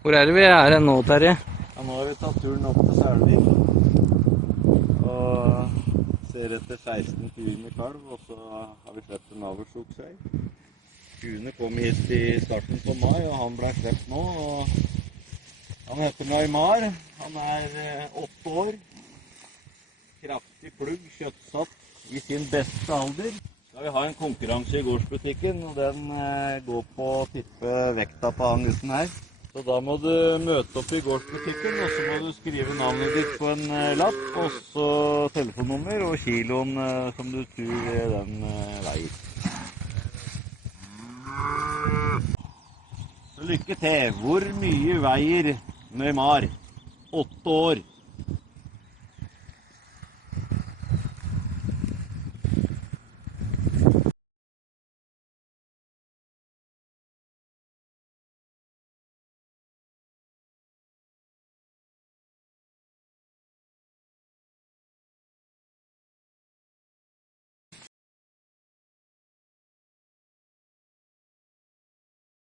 Hvor er det vi er nå, Terje? Ja, nå har vi tatt turen opp til Sælvik og ser etter 16 kuene kalv, og så har vi sett en avlsokshei. Kuene kom hit i starten på mai, og han ble slept nå. Og han heter Neymar. Han er 8 år. Kraftig plugg, kjøttsatt i sin beste alder. Skal vi ha en konkurranse i gårdsbutikken, og den går på å tippe vekta på han gutten her. Så da må du møte opp i gårdsbutikken, og så må du skrive navnet ditt på en lapp, og så telefonnummer og kiloen som du tror den veier. Så lykke til. Hvor mye veier Neymar? 8 år.